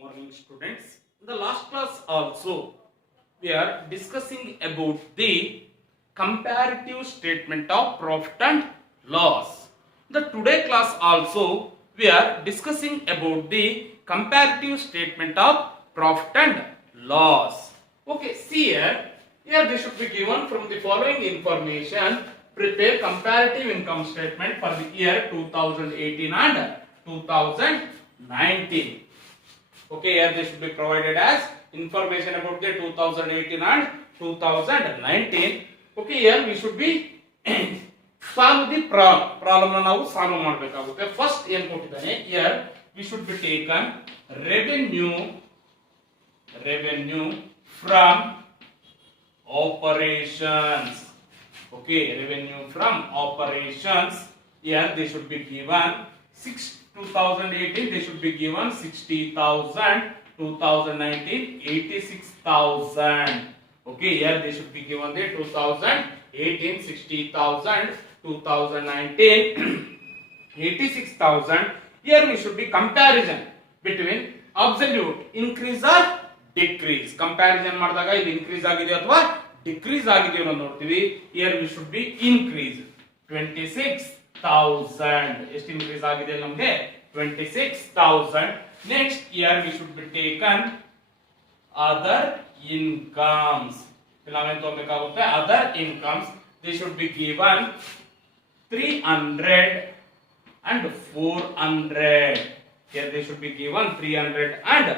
Morning students. In the last class also we are discussing about the comparative statement of profit and loss. The today class also we are discussing about the comparative statement of profit and loss. Okay, see here they should be given from the following information. Prepare comparative income statement for the year 2018 and 2019. Okay, here they should be provided as information about the 2018 and 2019. Okay, here we should be solve the problem ನಾವು solve ಮಾಡಬೇಕಾಗುತ್ತೆ. First ಏನು ಕೊಟ್ಟಿದ್ದಾನೆ, here we should be taken revenue from operations. Okay, revenue from operations. Here they should be given 2018 they should be given 60,000, 2019 86,000. Okay, here they should be given the 2018 60,000, 2019 86,000. Here we should be comparison between absolute increase or decrease. Comparison ಮಾಡಿದಾಗ ಇದು increase ಆಗಿದೆ ಅಥವಾ decrease ಆಗಿದೆ ಅಂತ ನೋಡ್ತೀವಿ. Here we should be increase 26,000. ಎಷ್ಟು increase ಆಗಿದೆ ನಮಗೆ 26,000. Next here we should be taken other incomes. ನಾವೇನು ತಗೋಬೇಕಾಗುತ್ತೆ, other incomes they should be given 300 and 400. Here they should be given 300 and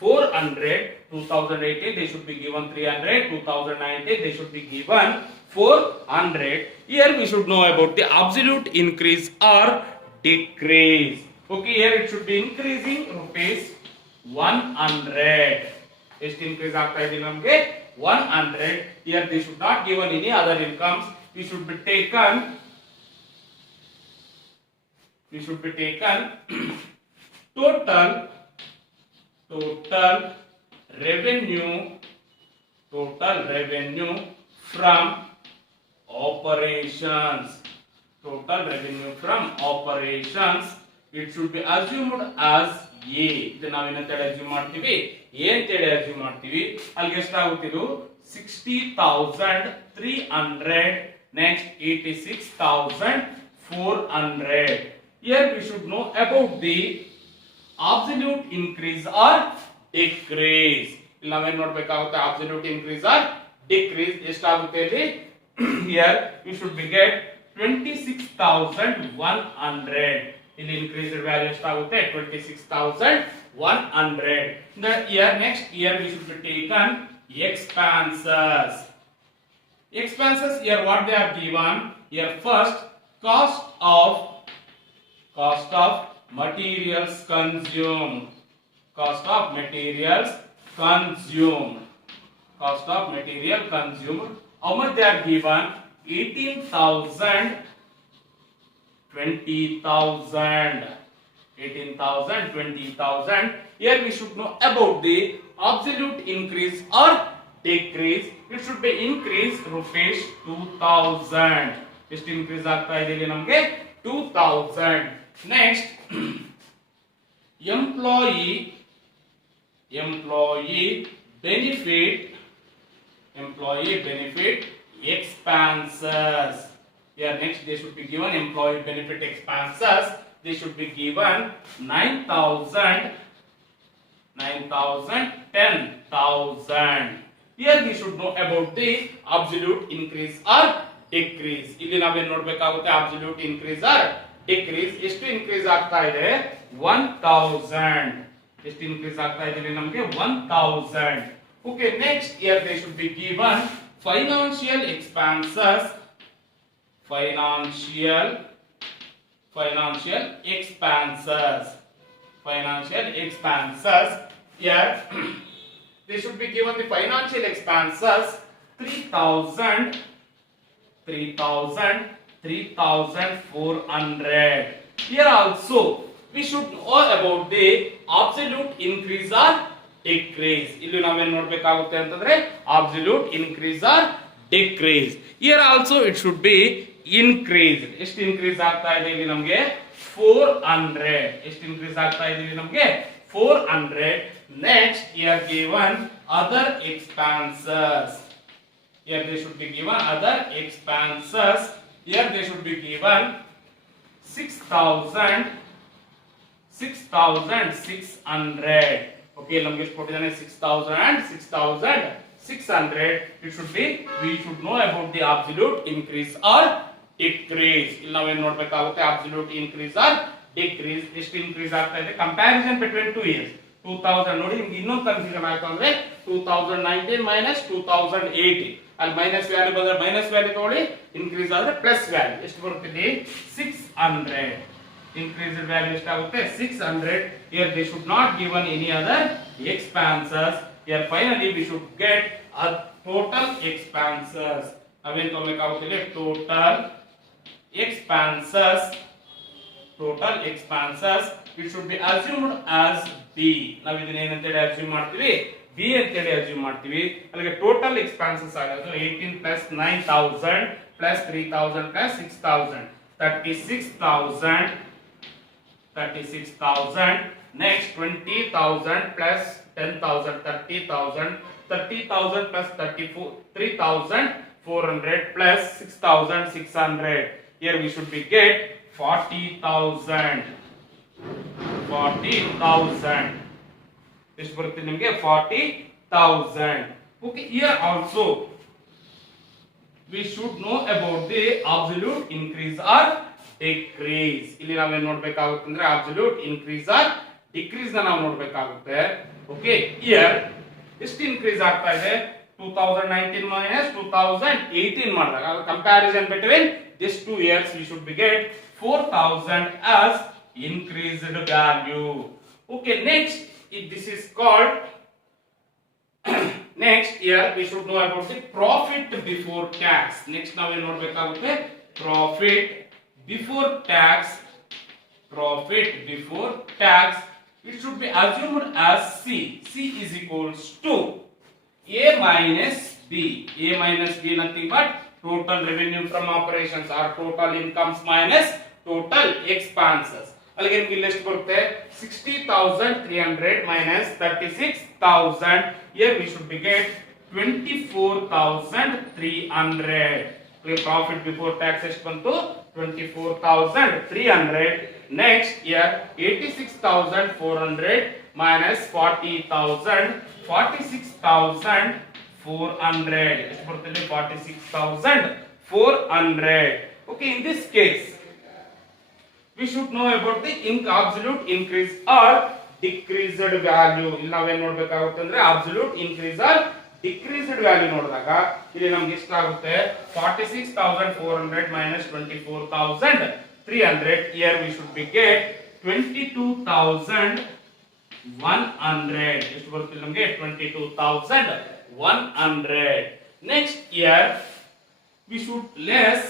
400. 2018 they should be given 300, 2019 they should be given 400. Here we should know about the absolute increase or decrease. Okay, here it should be increasing rupees 100. ಎಷ್ಟು increase ಆಗ್ತಾ ಇದೆ ನಮಗೆ 100. Here they should not given any other incomes. We should be taken total revenue from operations. Total revenue from operations, it should be assumed as A. ಇದು ನಾವೇನಂತೇಳಿ assume ಮಾಡ್ತೀವಿ, A ಅಂತೇಳಿ assume ಮಾಡ್ತೀವಿ. ಅಲ್ಲಿಗೆ ಎಷ್ಟಾಗುತ್ತೆ ಇದು 60,300. next 86,400. Here we should know about the absolute increase or decrease. ಇಲ್ಲಿ ನಾವೇನು ನೋಡಬೇಕಾಗುತ್ತೆ, absolute increase or decrease ಎಷ್ಟಾಗುತ್ತೆ ಇಲ್ಲಿ. Here we should be get 26,100. ಇಲ್ಲಿ increased value ಎಷ್ಟಾಗುತ್ತೆ 26,100. The year next year we should be taken expenses. Expenses here what they are given, here first cost of materials consumed. Cost of material consumed. How much they are given? 18,000, 20,000. 18,000, 20,000. Here we should know about the absolute increase or decrease. It should be increase rupees 2,000. ಎಷ್ಟು increase ಆಗ್ತಾ ಇದೆ ಇಲ್ಲಿ ನಮಗೆ 2,000. next employee benefit expenses. Here next they should be given employee benefit expenses. They should be given 9,000, 10,000. Here we should know about the absolute increase or decrease. ಇಲ್ಲಿ ನಾವೇನು ನೋಡಬೇಕಾಗುತ್ತೆ, absolute increase or decrease. ಎಷ್ಟು increase ಆಗ್ತಾ ಇದೆ 1,000. ಎಷ್ಟು increase ಆಗ್ತಾ ಇದೆ ನಮಗೆ 1,000. Okay, next here they should be given financial expenses. Financial expenses. Here they should be given the financial expenses 3,000, 3,400. Here also we should know about the absolute increase or decrease. ಇಲ್ಲಿ ನಾವೇನು ನೋಡಬೇಕಾಗುತ್ತೆ ಅಂತಂದ್ರೆ absolute increase or decrease. Here also it should be increase. ಎಷ್ಟು increase ಆಗ್ತಾ ಇದೆ ಇಲ್ಲಿ ನಮಗೆ 400. ಎಷ್ಟು increase ಆಗ್ತಾ ಇದೆ ಇಲ್ಲಿ ನಮಗೆ 400. Next, here given other expenses. Here they should be given other expenses. Here they should be given 6,000, 6,600. Okay, longest put in 6,000 and 6,600. It should be, we should know about the absolute increase or decrease. ಇಲ್ಲಿ ನಾವೇನು ನೋಡಬೇಕಾಗುತ್ತೆ absolute increase or decrease. ಎಷ್ಟು increase ಆಗ್ತಾ ಇದೆ comparison between 2 years. 2000 ನೋಡಿ ನಿಮಗೆ ಇನ್ನೊಂದು confusion ಆಯ್ತು ಅಂದ್ರೆ 2019 ಮೈನಸ್ 2018 ಅಲ್ಲಿ ಮೈನಸ್ ವ್ಯಾಲ್ಯೂ ಬಂದ್ರೆ ಮೈನಸ್ ವ್ಯಾಲ್ಯೂ ತಗೊಳ್ಳಿ, ಇನ್ಕ್ರೀಸ್ ಆದ್ರೆ ಪ್ಲಸ್ ವ್ಯಾಲ್ಯೂ ಎಷ್ಟು ಬರುತ್ತೆ 600. increased value ಎಷ್ಟಾಗುತ್ತೆ 600. here they should not given any other expenses. here finally we should get a total expenses. ನಾವೇನು ತಗೊಳ್ಬೇಕಾಗುತ್ತೆ total expenses. total expenses it should be assumed as B. ನಾವು ಇದನ್ನ ಏನಂತ ಹೇಳಿ assume ಮಾಡ್ತೀವಿ B ಅಂತ ಹೇಳಿ ಅಸ್ಯೂಮ್ ಮಾಡ್ತೀವಿ. ಅಲ್ಲಿಗೆ ಟೋಟಲ್ ಎಕ್ಸ್ಪೆನ್ಸಸ್ ಆಗೋದು 18 plus 9000 plus 3000 plus 6000 36,000. next 20,000 plus 10,000 30,000 plus 3,400 plus 6,600. here we should be get 40,000. ಎಷ್ಟು ಬರುತ್ತೆ ನಿಮಗೆ 40,000. okay, here also we should know about the absolute increase or decrease. ಇಲ್ಲಿ ನಾವೇನು ನೋಡಬೇಕಾಗುತ್ತೆ ಅಂದ್ರೆ absolute increase or decrease ನ ನಾವು ನೋಡಬೇಕಾಗುತ್ತೆ. okay, here ಎಷ್ಟು ಇನ್ಕ್ರೀಸ್ ಆಗ್ತಾ ಇದೆ 2019 minus 2018 ಮಾಡಿದಾಗ comparison between these 2 years we should be get 4,000 as increased value. okay, next this is called next here we should know about the profit before tax. next ನಾವು ಏನು ನೋಡಬೇಕಾಗುತ್ತೆ profit before tax. it should be assumed as C is equals to A minus B. A minus B nothing but total revenue from operations or total incomes minus total expenses. ಅಲ್ಲಿಗೆ ನಿಮಗೆ ಇಲ್ಲಿ ಎಷ್ಟು ಬರುತ್ತೆ 60,300 minus 36,000. here we should be get 24,300. profit before tax ಎಷ್ಟು ಬಂತು 24,300. next here 86,400 minus 40,000 46,400. ಎಷ್ಟು ಬರುತ್ತೆ 46,400. okay, in this case we should know about the absolute increase or decreased value. ಇಲ್ಲಿ ನಾವೇನು ನೋಡಬೇಕಾಗುತ್ತೆ ಅಂದ್ರೆ absolute increase or decreased value ನೋಡಿದಾಗ ಇಲ್ಲಿ ನಮಗೆ ಎಷ್ಟು ಆಗುತ್ತೆ 46,400 minus 24,300. here we should be get 22,100. ಎಷ್ಟು ಬರುತ್ತೆ ನಮಗೆ 22,100. next here we should less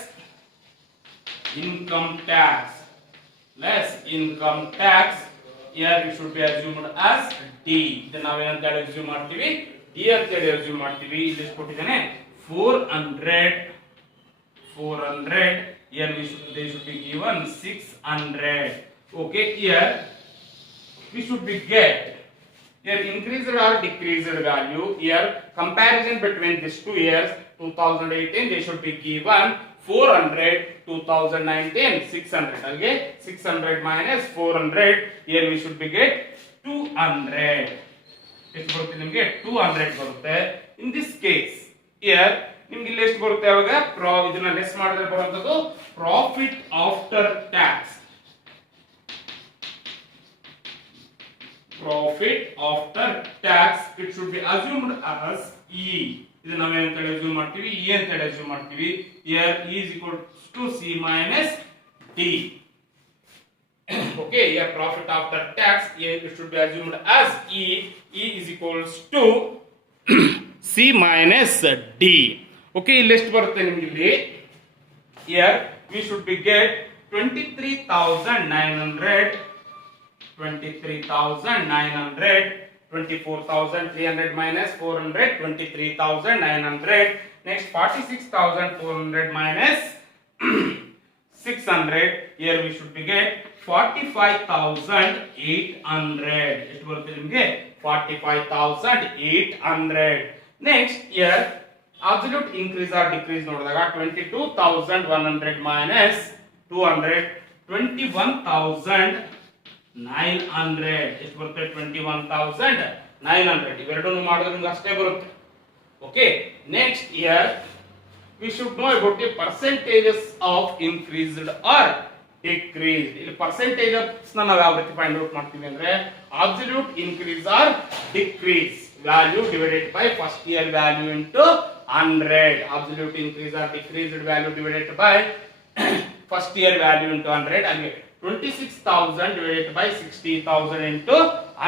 income tax. here we should be assumed as D. ಇದನ್ನ ನಾವೇನಂತ ಹೇಳಿ ಅಸ್ಯೂಮ್ ಮಾಡ್ತೀವಿ D ಅಂತ ಹೇಳಿ ಅಸ್ಯೂಮ್ ಮಾಡ್ತೀವಿ. ಇಲ್ಲಿ ಎಷ್ಟು ಕೊಟ್ಟಿದ್ದಾನೆ 400. here they should be given 600. okay, here we should be get here increased or decreased value. here comparison between these 2 years 2018 they should be given 400, 2019 600. ಅಲ್ಲಿಗೆ 600 minus 400. here we should be get 200. ಎಷ್ಟು ಬರುತ್ತೆ ನಿಮಗೆ 200 ಬರುತ್ತೆ. in this case here ನಿಮಗೆ ಇಲ್ಲಿ ಎಷ್ಟು ಬರುತ್ತೆ ಅವಾಗ ಇದನ್ನ ಲೆಸ್ ಮಾಡಿದ್ರೆ ಬರುವಂತದ್ದು profit after tax. it should be assumed as E. ಇದು ನಾವೇನಂತ ಹೇಳಿ ಅಸ್ಯೂಮ್ ಮಾಡ್ತೀವಿ E ಅಂತ ಹೇಳಿ ಅಸ್ಯೂಮ್ ಮಾಡ್ತೀವಿ. here E is equal to C minus D. okay, here profit after tax here it should be assumed as E is equals to C minus D. okay, ಇಲ್ಲಿ ಎಷ್ಟು ಬರುತ್ತೆ ನಿಮಗೆ ಇಲ್ಲಿ here we should be get 23,900 24,300 minus 400 23,900. next 46,400 minus 600. Here we should be get 45,800. ಎಷ್ಟು ಬರುತ್ತೆ ನಿಮಗೆ 45,800. Next here absolute increase or decrease ನೋಡಿದಾಗ 22,100 minus 200 21,900 ಎಷ್ಟು ಬರುತ್ತೆ 21,900 ಇವೆರಡನ್ನು ಮಾಡಿದ್ರೆ ನಿಮಗೆ ಅಷ್ಟೇ ಬರುತ್ತೆ. Okay, next here we should know about the percentages of increased or decreased. ಇಲ್ಲಿ percentages ನ ನಾವು ಯಾವ ರೀತಿ ಫೈಂಡ್ ಔಟ್ ಮಾಡ್ತೀವಿ ಅಂದ್ರೆ absolute increase or decrease value divided by first year value into 100. Absolute increase or decreased value divided by first year value into 100. And 26,000 divided by 60,000 into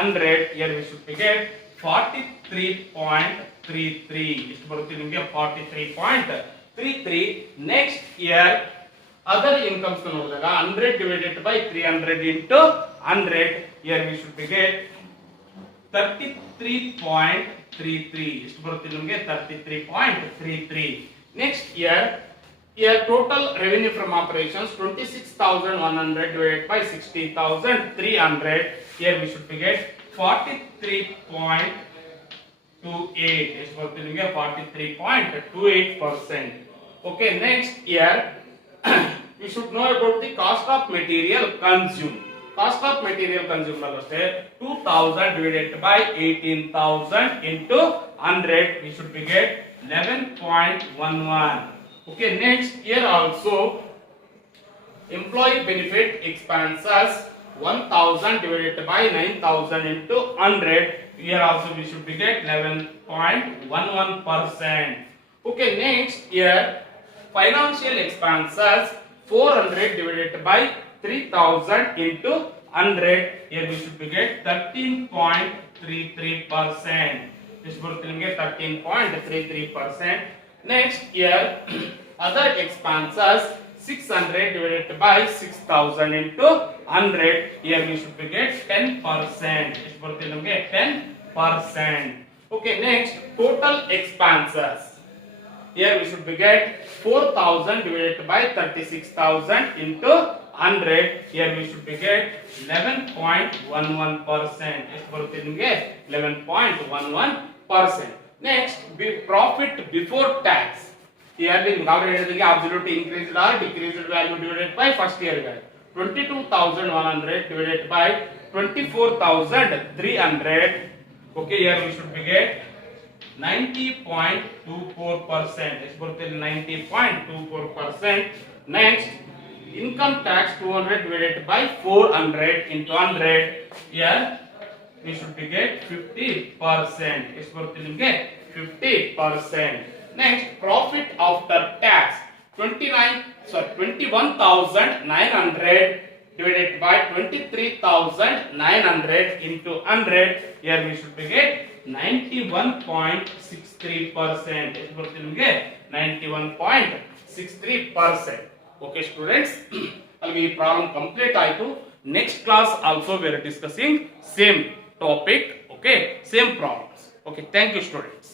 100. Here we should get 43.33. ಎಷ್ಟು ಬರುತ್ತೆ ನಿಮಗೆ 43.33. Next year other incomes ನೋಡಿದಾಗ 100 divided by 300 into 100. Here we should get 33.33. ಎಷ್ಟು ಬರುತ್ತೆ ನಿಮಗೆ 33.33. Next year here total revenue from operations 26,100 divided by 60,300. Here we should get 43.28. ಎಷ್ಟು ಬರುತ್ತೆ ನಿಮಗೆ 43.28%. Okay, next year we should know about the cost of material consumed. Cost of material consumed ಅಷ್ಟೇ 2,000 divided by 18,000 into 100. We should get 11.11. Okay, next year also employee benefit expenses 1,000 divided by 9,000 into 100. Here also we should get 11.11%. Okay, next year financial expenses 400 divided by 3,000 into 100. Here we should get 13.33%. This would be 13.33%. Next year other expenses 600 divided by 6,000 into 100. Here we should get 10%. This would be 10%. Okay, next total expenses. Here we should get 4,000 divided by 36,000 into 100. Here we should get 11.11%. ಎಷ್ಟು ಬರುತ್ತೆ ನಿಮಗೆ 11.11%. Next profit before tax. Here ನಿಮಗೆ already ಹೇಳಿದಂಗೆ absolute increased or decreased value divided by first year value. 22,100 divided by 24,300. Okay, here we should get 90.24%. ಎಷ್ಟು ಬರುತ್ತೆ 90.24%. Next income tax 200 divided by 400 into 100. Here we should get 50%. ಎಷ್ಟು ಬರುತ್ತೆ ನಿಮಗೆ 50%. Next profit after tax 21,900 divided by 23,900 into 100. Here we should get 91.63%. ಎಷ್ಟು ಬರುತ್ತೆ ನಿಮಗೆ 91.63%. Okay students, ಅಲ್ಲಿಗೆ ಈ ಪ್ರಾಬ್ಲಮ್ ಕಂಪ್ಲೀಟ್ ಆಯಿತು. Next class also we are discussing same topic. Okay, same problems. Okay, thank you students.